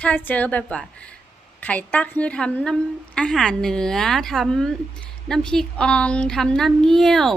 ถ้าเจอแบบว่าไข่ตักคือทำน้ำอาหารเหนือทำน้ำพริกอองทำน้ำเงี้ยว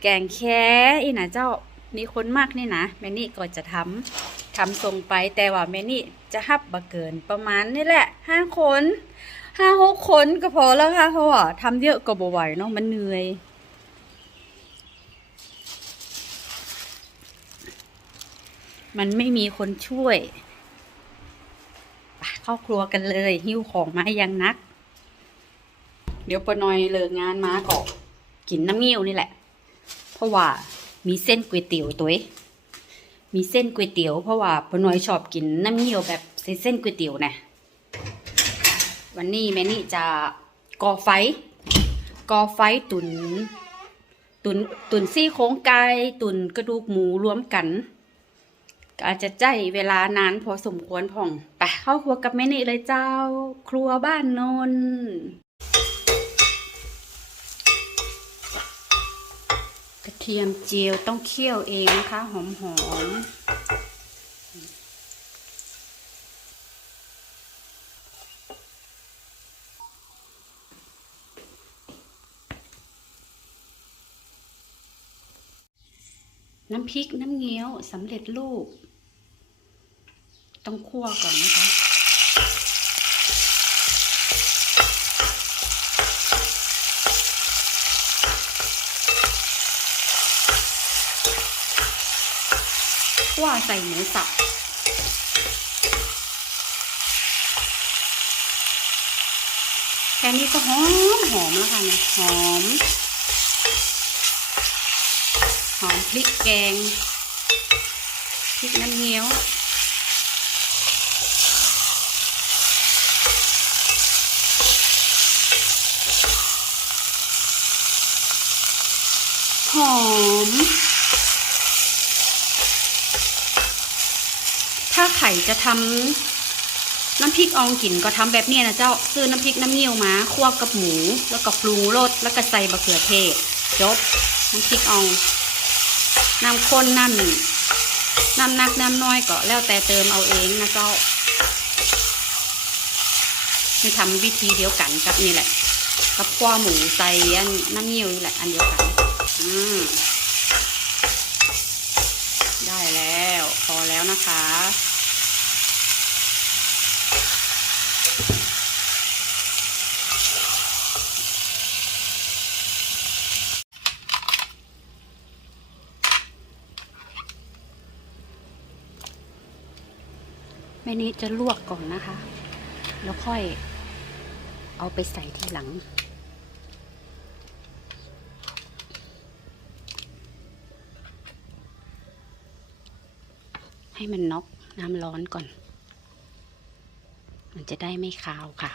แกงแค่อีนะเจ้ามีคนมากนี่นะแม่นี่ก็จะทำทำส่งไปแต่ว่าแม่นี่จะฮับบะเกินประมาณนี่แหละห้าคนห้าหกคนก็พอแล้วค่ะเพราะว่าทำเยอะก็บ่ไหวเนาะมันเหนื่อยมันไม่มีคนช่วย เข้าครัวกันเลย หิ้วของมาอยังนัก เดี๋ยวปนอยเลิกงานมาก็กินน้ำเงี้ยวนี่แหละ เพราะว่ามีเส้นก๋วยเตี๋ยวตัวเองมีเส้นก๋วยเตี๋ยวเพราะว่าปนอยชอบกินน้ำเงี้ยวแบบใส่เส้นก๋วยเตี๋ยวนะวันนี้แม่นี่จะก่อไฟก่อไฟตุน ตุนตุนซี่โครงไก่ตุนกระดูกหมูรวมกัน ก็อาจจะใจเวลานานพอสมควรพ่องไปเข้าครัวกับแม่นี่เลยเจ้า ครัวบ้านนนท์กระเทียมเจียวต้องเคี่ยวเองนะคะ หอมหอมน้ำพริกน้ำเงี้ยวสำเร็จรูป ต้องคั่วก่อนนะคะ คั่วใส่หมูสับแค่นี้ก็หอมหอมแล้วค่ะเนี่ยหอม หอมพริกแกงพริกน้ำเงี้ยว อม ถ้าไข่จะทำน้ำพริกอองกินก็ทำแบบนี้นะเจ้า ซื้อน้ำพริกน้ำเงี้ยวมาคั่วกับหมู แล้วก็ปรุงรสแล้วก็ใส่บะเขือเทศ จบ น้ำพริกอองน้ำข้นน้ำน้ำนักน้ำน้อยก็แล้วแต่เติมเอาเองนะเจ้าคือทำวิธีเดียวกันกับนี่แหละ กับคั่วหมูใส่นน้ำเงี้ยวนี่แหละอันเดียวกัน อืมได้แล้ว พอแล้วนะคะ แม่นี้จะลวกก่อนนะคะ แล้วค่อยเอาไปใส่ทีหลัง ให้มันน็อกน้ำร้อนก่อน มันจะได้ไม่คาวค่ะ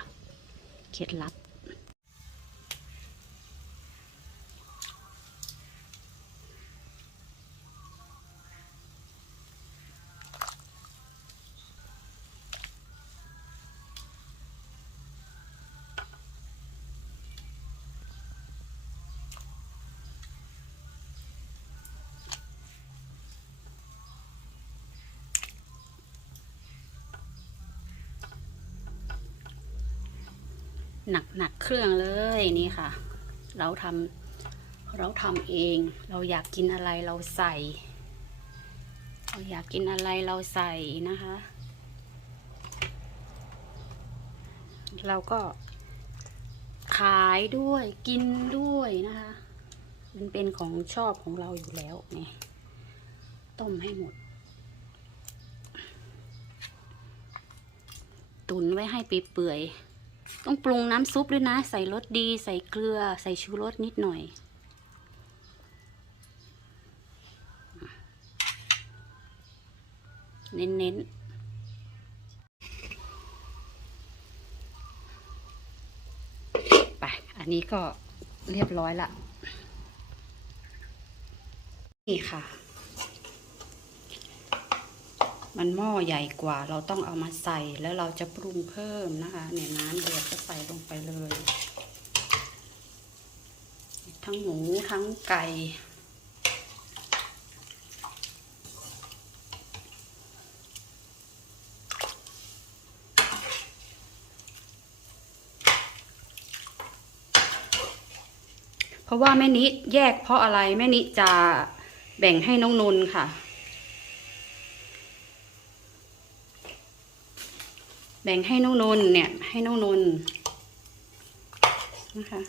เคล็ดลับ หนักหนักเครื่องเลยนี่ค่ะ เราทำเราทำเอง เราอยากกินอะไรเราใส่ เราอยากกินอะไรเราใส่นะคะ เราก็ขายด้วยกินด้วยนะคะ มันเป็นของชอบของเราอยู่แล้วนี่ต้มให้หมด ตุนไว้ให้เปื่อยๆ ต้องปรุงน้ำซุปด้วยนะ ใส่รสดีใส่เกลือ ใส่ชูรสนิดหน่อย เน้นๆไปอันนี้ก็เรียบร้อยละ นี่ค่ะ มันหม้อใหญ่กว่า เราต้องเอามาใส่แล้วเราจะปรุงเพิ่มนะคะ เนี่ยน้ำเดือดก็ใส่ลงไปเลย ทั้งหมูทั้งไก่เพราะว่าแม่นิแยกเพราะอะไรแม่นิจะแบ่งให้น้องนุนค่ะ แบ่งให้น้องนน์เนี่ย ให้น้องนน์นะคะ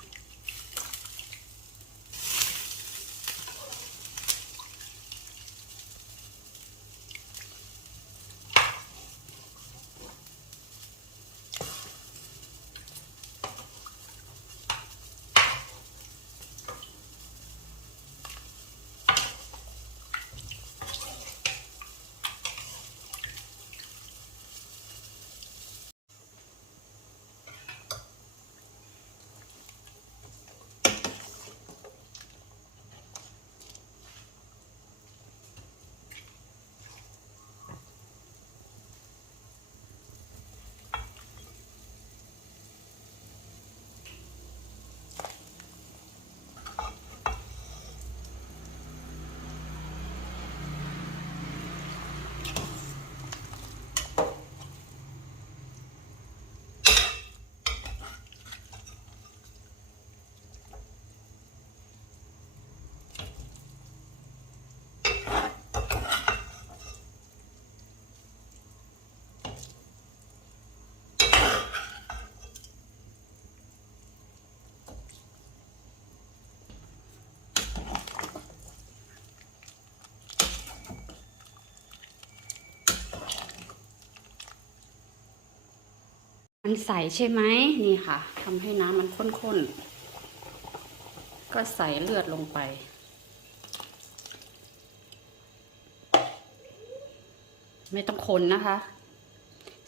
มันใสใช่ไหมนี่ค่ะทำให้น้ำมันข้นๆ ก็ใส่เลือดลงไปไม่ต้องคนนะคะ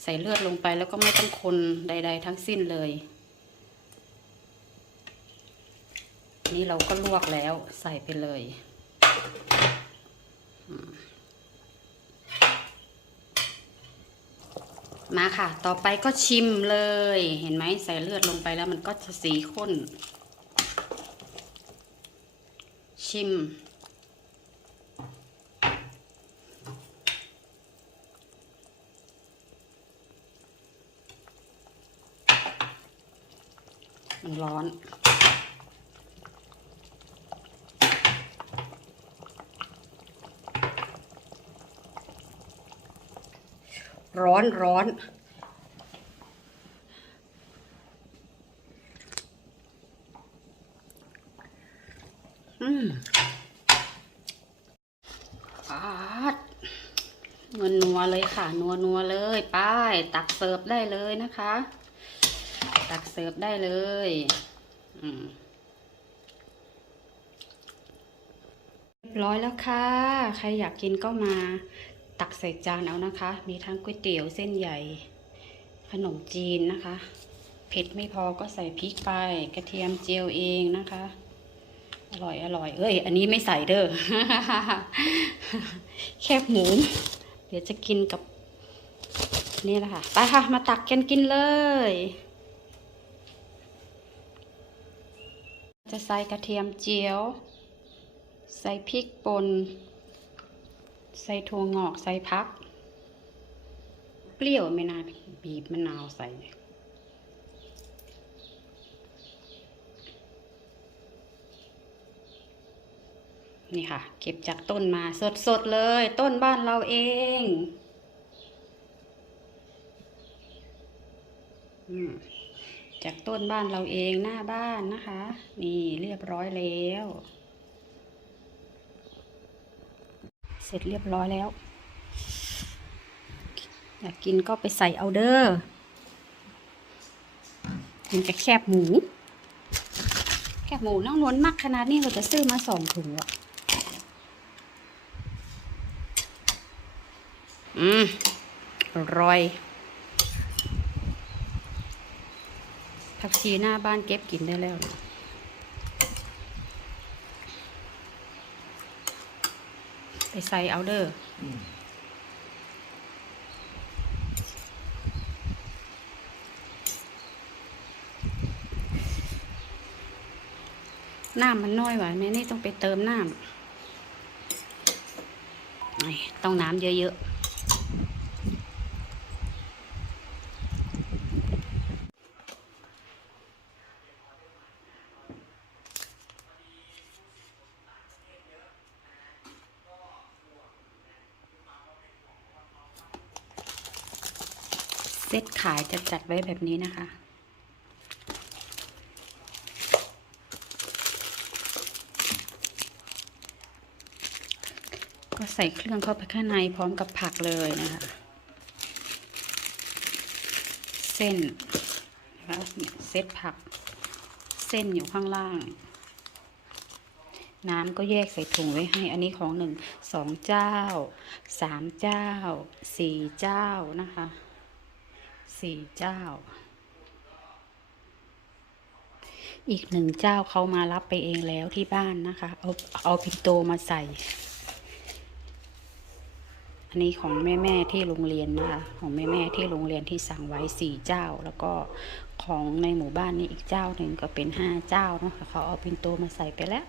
ใส่เลือดลงไปแล้วก็ไม่ต้องคนใด ๆ ทั้งสิ้นเลย นี่เราก็ลวกแล้วใส่ไปเลยอืม มาค่ะ ต่อไปก็ชิมเลย เห็นไหมใส่เลือดลงไปแล้วมันก็จะสีข้น ชิม มันร้อน ร้อนร้อนอืมปาดนัวนัวเลยค่ะ นัวนัวเลยป้ายตักเสิร์ฟได้เลยนะคะ ตักเสิร์ฟได้เลย อืมเรียบร้อยแล้วค่ะ ใครอยากกินก็มา ตักใส่จานเอานะคะ มีทั้งก๋วยเตี๋ยวเส้นใหญ่ ขนมจีนนะคะ เผ็ดไม่พอก็ใส่พริกไป กระเทียมเจียวเองนะคะ อร่อยอร่อย เอ้ย อันนี้ไม่ใส่เด้อ แคบหมู เดี๋ยวจะกินกับนี่แหละค่ะ ไปค่ะ มาตักกันกินเลย จะใส่กระเทียมเจียว ใส่พริกป่น ใส่ถั่วงอกใส่พัก เปรี้ยวไม่น่าบีบมะนาวใส่นี่ค่ะ เก็บจากต้นมาสดๆเลย ต้นบ้านเราเองจากต้นบ้านเราเองหน้าบ้านนะคะ นี่เรียบร้อยแล้ว เสร็จเรียบร้อยแล้ว อยากกินก็ไปใส่เอาเดอร์กินกับแคบหมู แคบหมูน้องนวลมากขนาดนี้เราจะซื้อมาสองถุงอะอืมอร่อยผักชีหน้าบ้านเก็บกินได้แล้วนะ ไปใส่เอาเดอร์น้ำมันน้อยหว่ะแม่นี่ต้องไปเติมน้ำนี่ต้องน้ำเยอะๆ เซตขายจะจัดไว้แบบนี้นะคะ ก็ใส่เครื่องเข้าไปข้างในพร้อมกับผักเลยนะคะ เส้นนะคะเนี่ยเซตผัก เส้นอยู่ข้างล่าง น้ำก็แยกใส่ถุงไว้ให้ อันนี้ของหนึ่งสองเจ้าสามเจ้าสี่เจ้านะคะ สี่เจ้า อีกหนึ่งเจ้าเขามารับไปเองแล้วที่บ้านนะคะ เอาเอาปินโตมาใส่ อันนี้ของแม่แม่ที่โรงเรียนนะคะ ของแม่แม่ที่โรงเรียนที่สั่งไว้สี่เจ้า แล้วก็ของในหมู่บ้านนี่อีกเจ้าหนึ่งก็เป็นห้าเจ้าเนาะเขาเอาปินโตมาใส่ไปแล้ว